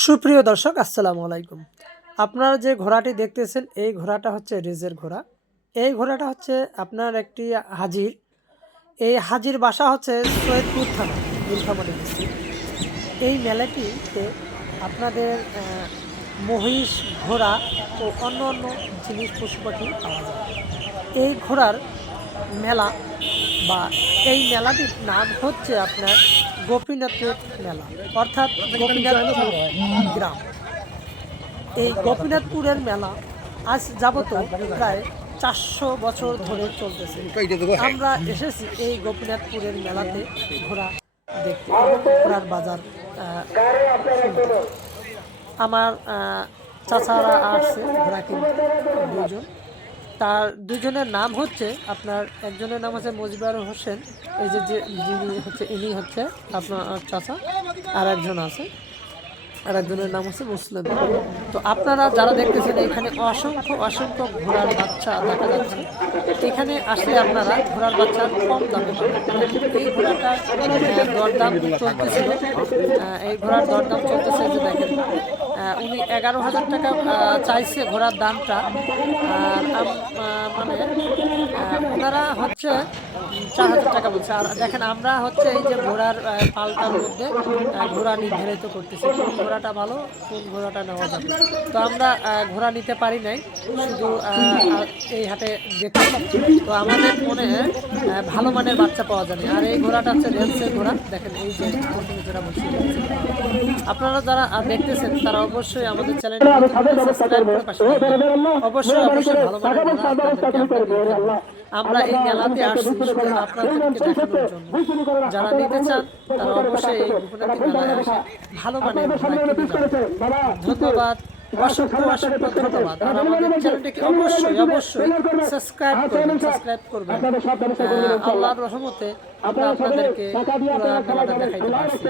সুপ্রিয় দর্শক আসসালামু আলাইকুম। আপনারা যে ঘোড়াটি দেখতেছেন এই ঘোড়াটা হচ্ছে রেজের ঘোড়া। এই ঘোড়াটা হচ্ছে আপনার একটি হাজির। এই হাজির বাসা হচ্ছে সৈয়দপুর থানা, নীলফামারী ডিস্ট্রিক্ট। এই মেলাটিতে আপনাদের মহিষ, ঘোড়া ও অন্য জিনিস পশু পাখি পাওয়া যায়। এই ঘোড়ার মেলা বা এই মেলাটির নাম হচ্ছে আপনার গোপীনাথের মেলা, অর্থাৎ গোপীনাথপুর গ্রাম। এই গোপীনাথপুরের মেলা আজ যাবত প্রায় 400 বছর ধরে চলতেছে। আমরা এসেছি এই গোপীনাথপুরের মেলাতে ঘোড়া দেখতে এবং ঘোড়ার বাজার শুনতে। আমার চাচারা আসছে ঘোড়া কিনতে, দুজন। তার দুজনের নাম হচ্ছে আপনার, একজনের নাম হচ্ছে মজিবুর হোসেন, এই যে যিনি হচ্ছে ইনি হচ্ছে আপনার চাচা, আর একজন আছে, আর একজনের নাম হচ্ছে মুসলিম। তো আপনারা যারা দেখতেছেন এখানে অসংখ্য ঘোড়ার বাচ্চা দেখা যাচ্ছে। এখানে আসলে আপনারা ঘোড়ার বাচ্চা কম দামে পাবেন। এই ঘোড়াটার দরদাম চলতেছিল, এই ঘোড়ার দরদাম চলতেছে যে দেখেন, উনি 11,000 টাকা চাইছে ঘোড়ার দামটা। আর মানে ওনারা হচ্ছে 4,000 টাকা বলছে। আর দেখেন আমরা হচ্ছে এই যে ঘোড়ার পালটার মধ্যে ঘোড়া নির্ধারিত করতেছি, কোন ঘোড়াটা ভালো, কোন ঘোড়াটা নেওয়া যাবে। তো আমরা ঘোড়া নিতে পারি নাই, শুধু এই হাটে দেখতে। তো আমাদের মনে ভালো মানের বাচ্চা পাওয়া যায়নি। আর এই ঘোড়াটা হচ্ছে রেলসের ঘোড়া, দেখেন এই যে যেটা বলছি। আপনারা যারা দেখতেছেন তারা অবশ্যই আমাদের চ্যানেলটি সাবস্ক্রাইব করে পাশে থাকবেন। অবশ্যই ভালো মানের ঘোড়া আপনাদেরকে আমরা এই মেলাতে আসছি শুধু আপনাদেরকে দেখানোর জন্য। যারা নিতে চান তারা অবশ্যই এই গোপীনাথী মেলায় আসে ভালো মানের ঘোড়া কিনে যাবেন। ধন্যবাদ, অসংখ্য ধন্যবাদ। আর আমাদের চ্যানেলটিকে অবশ্যই সাবস্ক্রাইব করবেন। আল্লাহর রহমতে আমরা আপনাদেরকে পুরো মেলাটা দেখাইতে পারছি।